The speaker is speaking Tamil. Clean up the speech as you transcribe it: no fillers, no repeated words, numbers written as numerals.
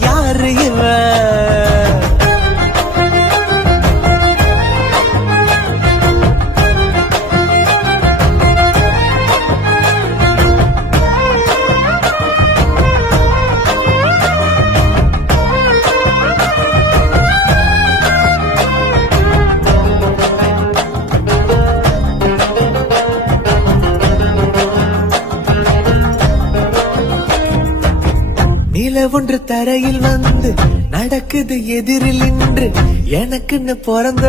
யாரு இவ? நில ஒன்று தரையில் வந்து நடக்குது எதிரில் நின்று எனக்குன்னு பிறந்த